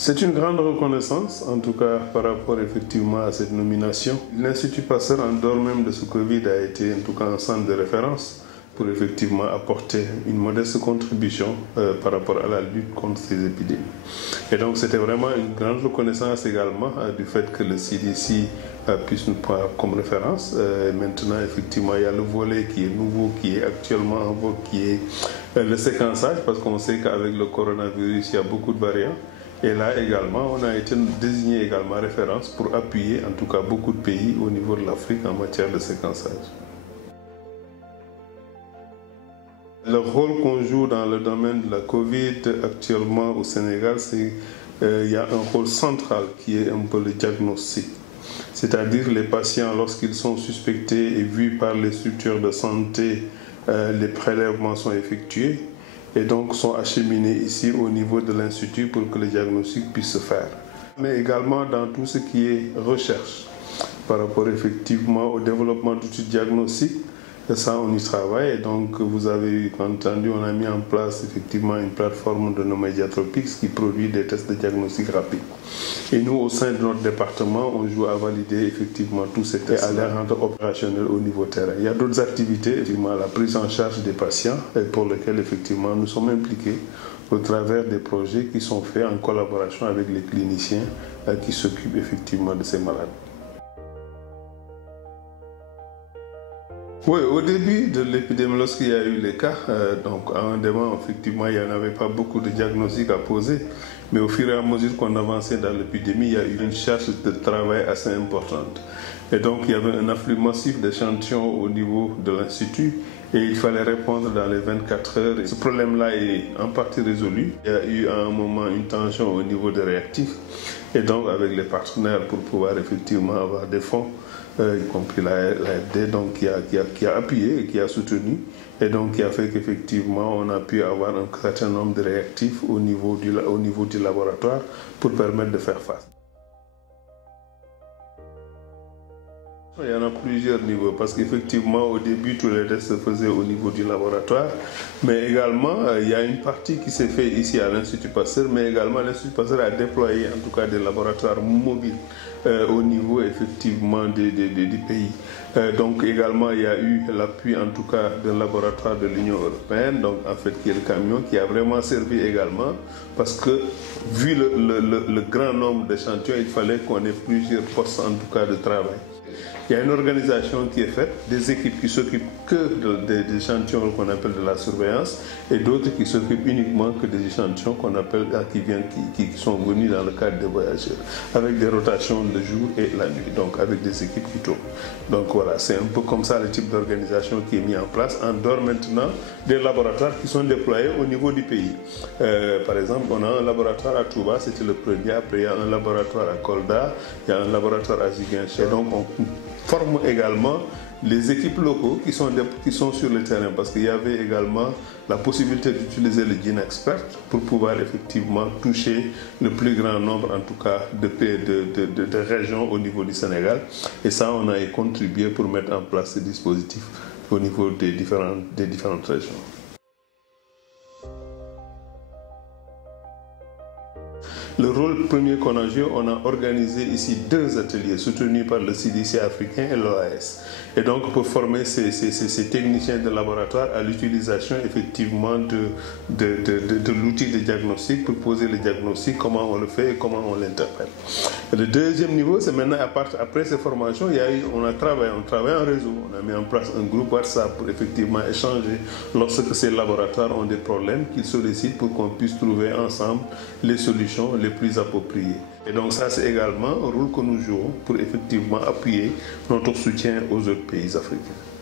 C'est une grande reconnaissance, en tout cas par rapport effectivement à cette nomination. L'Institut Pasteur, en dehors même de ce Covid, a été en tout cas un centre de référence pour effectivement apporter une modeste contribution par rapport à la lutte contre ces épidémies. Et donc c'était vraiment une grande reconnaissance également du fait que le CDC puisse nous prendre comme référence. Maintenant, effectivement, il y a le volet qui est nouveau, qui est actuellement en vogue, qui est le séquençage, parce qu'on sait qu'avec le coronavirus, il y a beaucoup de variants. Et là également, on a été désigné également référence pour appuyer en tout cas beaucoup de pays au niveau de l'Afrique en matière de séquençage. Le rôle qu'on joue dans le domaine de la Covid actuellement au Sénégal, c'est qu'il y a un rôle central qui est un peu le diagnostic. C'est-à-dire les patients, lorsqu'ils sont suspectés et vus par les structures de santé, les prélèvements sont effectués et donc sont acheminés ici au niveau de l'Institut pour que le diagnostic puisse se faire. Mais également dans tout ce qui est recherche par rapport effectivement au développement d'outils diagnostiques. Ça, on y travaille. Et donc, vous avez entendu, on a mis en place effectivement une plateforme de Nomédiatropics qui produit des tests de diagnostic rapides. Et nous, au sein de notre département, on joue à valider effectivement tous ces tests et à les rendre opérationnels au niveau terrain. Il y a d'autres activités, effectivement, la prise en charge des patients, pour lesquelles effectivement nous sommes impliqués au travers des projets qui sont faits en collaboration avec les cliniciens qui s'occupent effectivement de ces malades. Oui, au début de l'épidémie, lorsqu'il y a eu les cas, donc à un moment, effectivement, il n'y en avait pas beaucoup de diagnostics à poser, mais au fur et à mesure qu'on avançait dans l'épidémie, il y a eu une charge de travail assez importante. Et donc, il y avait un afflux massif d'échantillons au niveau de l'Institut et il fallait répondre dans les 24 heures. Et ce problème-là est en partie résolu. Il y a eu à un moment une tension au niveau des réactifs et donc avec les partenaires pour pouvoir effectivement avoir des fonds, y compris l'AFD, donc qui a appuyé et qui a soutenu, et donc qui a fait qu'effectivement on a pu avoir un certain nombre de réactifs au niveau du laboratoire pour permettre de faire face. Il y en a plusieurs niveaux parce qu'effectivement au début tous les tests se faisaient au niveau du laboratoire, mais également il y a une partie qui s'est faite ici à l'Institut Pasteur, mais également l'Institut Pasteur a déployé en tout cas des laboratoires mobiles au niveau effectivement du pays. Donc également il y a eu l'appui en tout cas d'un laboratoire de l'Union européenne, donc en fait qui est le camion qui a vraiment servi également parce que vu le grand nombre d'échantillons, il fallait qu'on ait plusieurs postes en tout cas de travail. Il y a une organisation qui est faite, des équipes qui s'occupent que des échantillons qu'on appelle de la surveillance et d'autres qui s'occupent uniquement que des échantillons qu'on appelle qui sont venus dans le cadre des voyageurs, avec des rotations le jour et la nuit, donc avec des équipes qui tournent. Donc voilà, c'est un peu comme ça le type d'organisation qui est mis en place, en dehors maintenant des laboratoires qui sont déployés au niveau du pays. Par exemple, on a un laboratoire à Touba, c'était le premier, après il y a un laboratoire à Kolda, il y a un laboratoire à Ziguinchor, donc on forme également les équipes locaux qui sont sur le terrain parce qu'il y avait également la possibilité d'utiliser le GeneXpert pour pouvoir effectivement toucher le plus grand nombre en tout cas de régions au niveau du Sénégal et ça on a contribué pour mettre en place ce dispositif au niveau des différentes régions. Le rôle premier qu'on a joué, on a organisé ici 2 ateliers soutenus par le CDC africain et l'OAS. Et donc pour former ces techniciens de laboratoire à l'utilisation effectivement de l'outil de diagnostic pour poser le diagnostic, comment on le fait et comment on l'interprète. Le deuxième niveau, c'est maintenant après ces formations, on travaille en réseau. On a mis en place un groupe WhatsApp pour effectivement échanger lorsque ces laboratoires ont des problèmes qu'ils sollicitent pour qu'on puisse trouver ensemble les solutions les plus appropriées. Et donc ça c'est également un rôle que nous jouons pour effectivement appuyer notre soutien aux autres pays africains.